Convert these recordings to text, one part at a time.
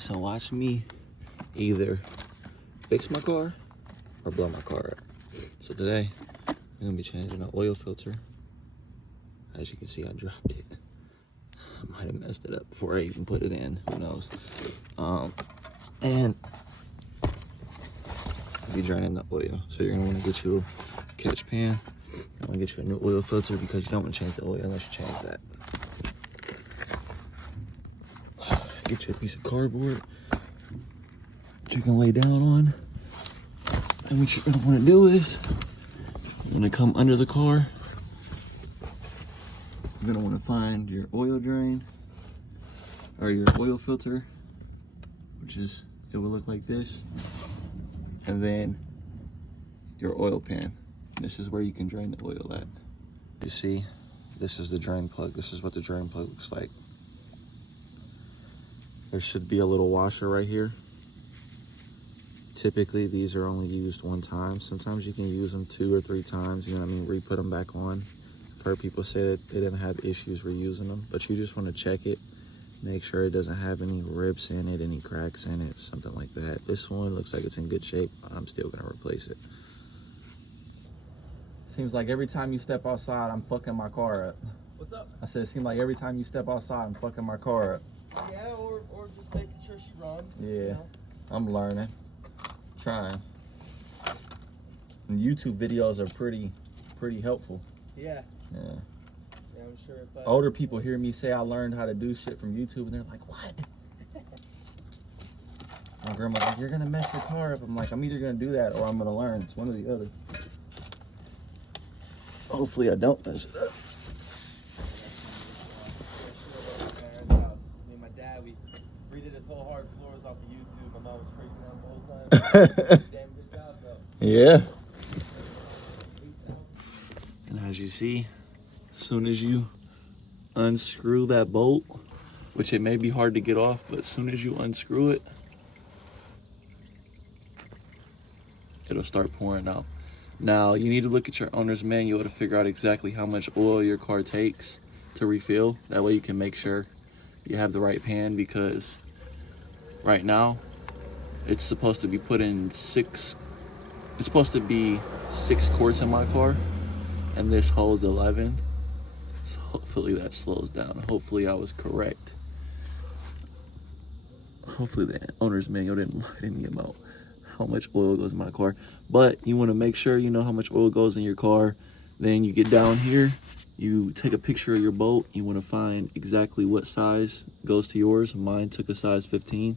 So watch me either fix my car or blow my car up. So today, I'm gonna be changing the oil filter. As you can see, I dropped it. I might have messed it up before I even put it in, who knows. And I'll be draining the oil. So you're gonna wanna get you a catch pan. You wanna get you a new oil filter because you don't wanna change the oil unless you change that. Get you a piece of cardboard that you can lay down on. And what you're gonna wanna do is, you're gonna come under the car. You're gonna wanna find your oil drain, or your oil filter, which is, it will look like this. And then your oil pan. This is where you can drain the oil at. You see, this is the drain plug. This is what the drain plug looks like. There should be a little washer right here. Typically, these are only used one time. Sometimes you can use them 2 or 3 times, you know what I mean? Re-put them back on. I've heard people say that they didn't have issues reusing them, but you just want to check it. Make sure it doesn't have any rips in it, any cracks in it, something like that. This one looks like it's in good shape. I'm still gonna replace it. Seems like every time you step outside, I'm fucking my car up. What's up? I said, it seems like every time you step outside, I'm fucking my car up. Yeah, or just making sure she runs. Yeah, you know? I'm learning, trying. And YouTube videos are pretty helpful. Yeah. Yeah. Yeah, I'm sure if Older people hear me say I learned how to do shit from YouTube, and they're like, what? My grandma's like, you're gonna mess your car up. I'm like, I'm either gonna do that or I'm gonna learn. It's one or the other. Hopefully I don't mess it up. Me and my dad, we redid his whole hard floors off of YouTube. My mom was freaking out the whole time. Damn good job, though. Yeah. And as you see, as soon as you unscrew that bolt, which it may be hard to get off, but as soon as you unscrew it, it'll start pouring out. Now, you need to look at your owner's manual to figure out exactly how much oil your car takes to refill. That way you can make sure you have the right pan, because right now it's supposed to be put in it's supposed to be 6 quarts in my car, and this holds 11. So hopefully that slows down. Hopefully I was correct. Hopefully the owner's manual didn't lie to me about how much oil goes in my car. But you want to make sure you know how much oil goes in your car. Then you get down here, you take a picture of your bolt. You want to find exactly what size goes to yours. Mine took a size 15.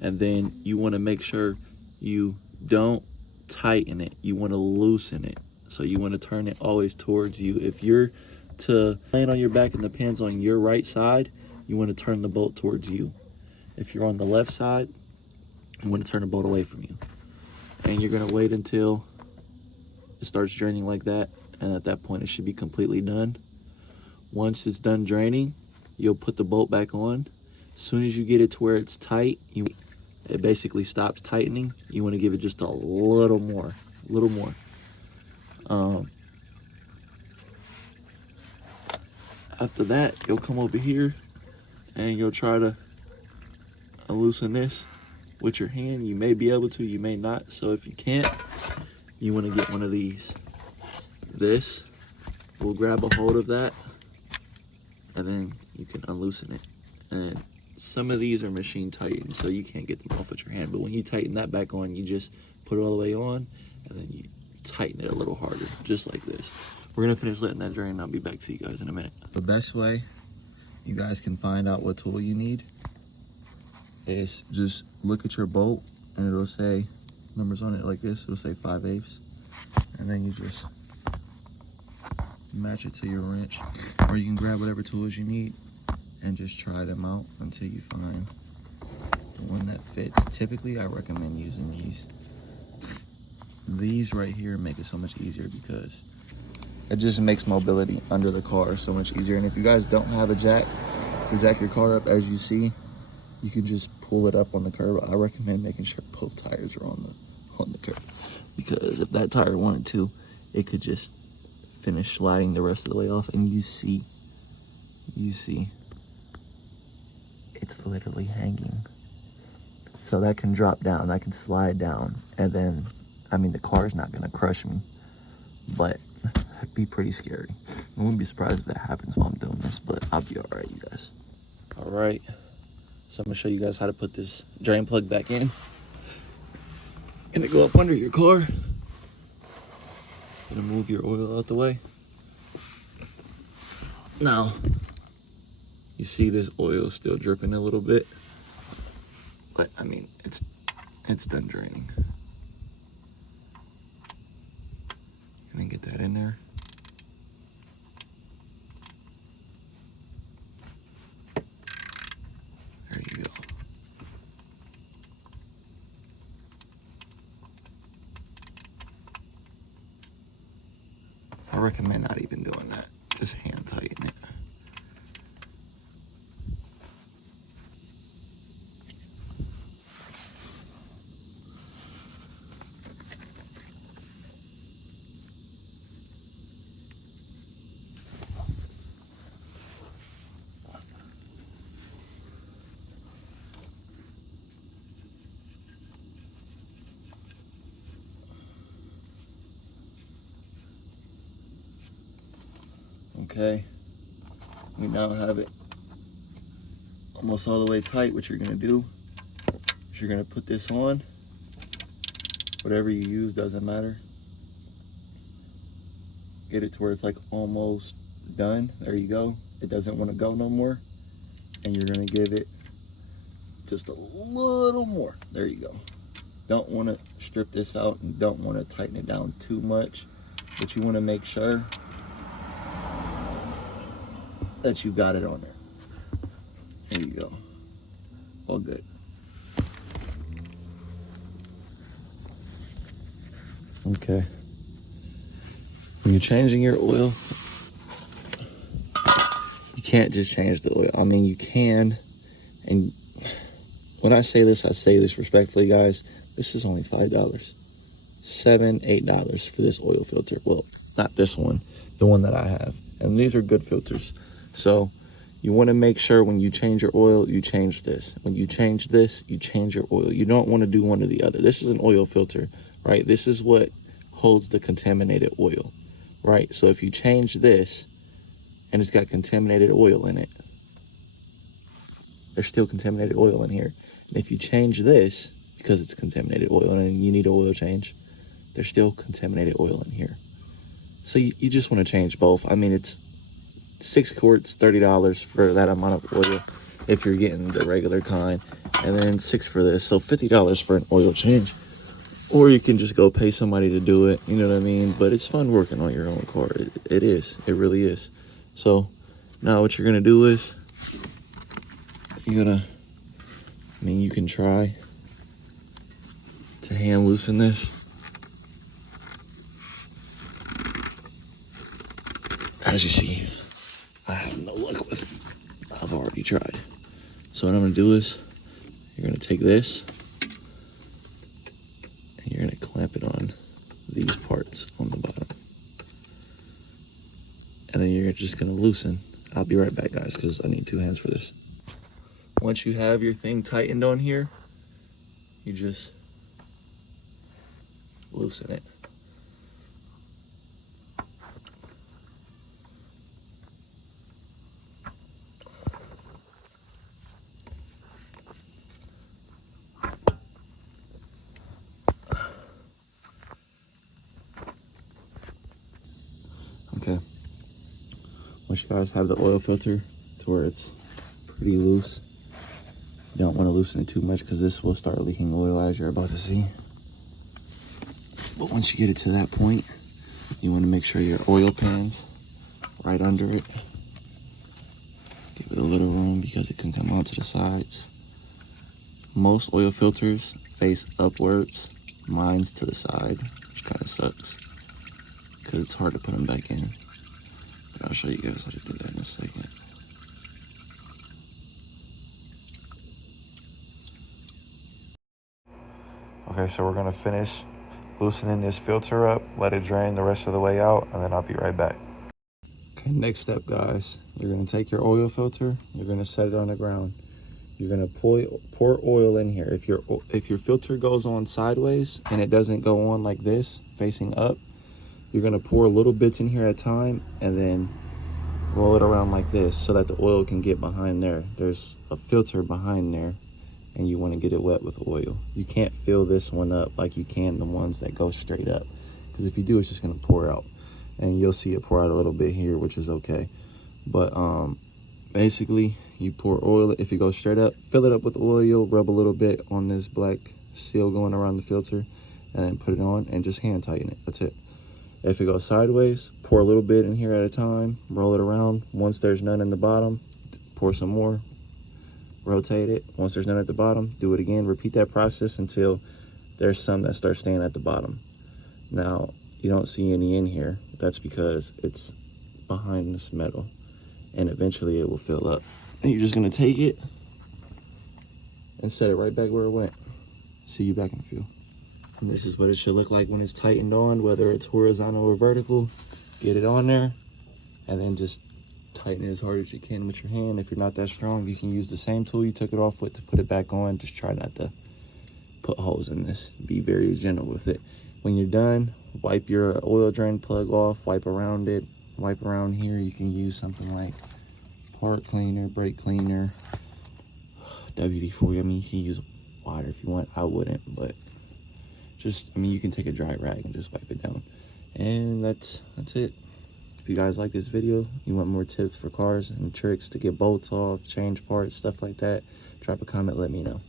And then you want to make sure you don't tighten it. You want to loosen it. So you want to turn it always towards you. If you're to land on your back and the pan's on your right side, you want to turn the bolt towards you. If you're on the left side, you want to turn the bolt away from you. And you're going to wait until it starts draining like that. And at that point, it should be completely done. Once it's done draining, you'll put the bolt back on. As soon as you get it to where it's tight, it basically stops tightening. You want to give it just a little more. After that, you'll come over here and you'll try to loosen this with your hand. You may be able to, you may not. So if you can't, you want to get one of these. This will grab a hold of that, and then you can unloosen it. And some of these are machine tightened, so you can't get them off with your hand. But when you tighten that back on, you just put it all the way on, and then you tighten it a little harder, just like this. We're gonna finish letting that drain, and I'll be back to you guys in a minute. The best way you guys can find out what tool you need is just look at your bolt, and it'll say numbers on it like this. It'll say 5/8, and then you just match it to your wrench, or you can grab whatever tools you need and just try them out until you find the one that fits. Typically, I recommend using these. These right here make it so much easier because it just makes mobility under the car so much easier. And if you guys don't have a jack to jack your car up, as you see, you can just pull it up on the curb. I recommend making sure both tires are on the curb, because if that tire wanted to, it could just finish sliding the rest of the way off. And you see, it's literally hanging So that can drop down, that can slide down. And then, I mean, the car is not gonna crush me, but it'd be pretty scary. I wouldn't be surprised if that happens while I'm doing this, but I'll be all right, you guys. All right, so I'm gonna show you guys how to put this drain plug back in. Gonna go up under your car. Gonna move your oil out the way. Now, you see this oil still dripping a little bit, but I mean, it's done draining. Gonna get that in there. There you go. I recommend not even doing that. Just hand tighten it. Okay, we now have it almost all the way tight. What you're gonna do is you're gonna put this on. Whatever you use doesn't matter. Get it to where it's like almost done. There you go. It doesn't want to go no more. And you're gonna give it just a little more. There you go. Don't want to strip this out and don't want to tighten it down too much, but you want to make sure that you got it on there. There you go. All good. Okay. When you're changing your oil, you can't just change the oil. I mean, you can, and when I say this respectfully, guys. This is only $5, $7, $8 for this oil filter. Well, not this one, the one that I have. And these are good filters. So you want to make sure when you change your oil, you change this. When you change this, you change your oil. You don't want to do one or the other. This is an oil filter, right? This is what holds the contaminated oil, right? So if you change this and it's got contaminated oil in it, there's still contaminated oil in here. And if you change this, because it's contaminated oil and you need an oil change, there's still contaminated oil in here. So you just want to change both. I mean, it's 6 quarts, $30 for that amount of oil if you're getting the regular kind, and then $6 for this, so $50 for an oil change. Or you can just go pay somebody to do it, you know what I mean? But it's fun working on your own car. It is, it really is. So now what you're gonna do is, you can try to hand loosen this. As you see, I have no luck with it. I've already tried. So what I'm gonna do is, you're gonna take this and you're gonna clamp it on these parts on the bottom. And then you're just gonna loosen. I'll be right back, guys, because I need 2 hands for this. Once you have your thing tightened on here, you just loosen it. Okay. Once you guys have the oil filter to where it's pretty loose, you don't want to loosen it too much because this will start leaking oil, as you're about to see. But once you get it to that point, you want to make sure your oil pan's right under it. Give it a little room because it can come out to the sides. Most oil filters face upwards. Mine's to the side, which kind of sucks because it's hard to put them back in. But I'll show you guys how to do that in a second. Okay, so we're gonna finish loosening this filter up, let it drain the rest of the way out, and then I'll be right back. Okay, next step, guys, you're gonna take your oil filter, you're gonna set it on the ground. You're gonna pour oil in here. If your filter goes on sideways and it doesn't go on like this, facing up, you're gonna pour little bits in here at a time and then roll it around like this so that the oil can get behind there. There's a filter behind there and you want to get it wet with oil. You can't fill this one up like you can the ones that go straight up, because if you do, it's just gonna pour out, and you'll see it pour out a little bit here, which is okay. But basically, you pour oil. If it goes straight up, fill it up with oil, rub a little bit on this black seal going around the filter, and then put it on and just hand tighten it. That's it. If it goes sideways, pour a little bit in here at a time, roll it around. Once there's none in the bottom, pour some more, rotate it. Once there's none at the bottom, do it again. Repeat that process until there's some that start staying at the bottom. Now, you don't see any in here. That's because it's behind this metal, and eventually it will fill up. And you're just gonna take it and set it right back where it went. See you back in a few. And this is what it should look like when it's tightened on, whether it's horizontal or vertical. Get it on there and then just tighten it as hard as you can with your hand. If you're not that strong, you can use the same tool you took it off with to put it back on. Just try not to put holes in this. Be very gentle with it. When you're done, wipe your oil drain plug off, wipe around it, wipe around here. You can use something like part cleaner, brake cleaner, WD-40. I mean, you can use water if you want. I wouldn't, but just, I mean, you can take a dry rag and just wipe it down. And that's it. If you guys like this video, you want more tips for cars and tricks to get bolts off, change parts, stuff like that, drop a comment, let me know.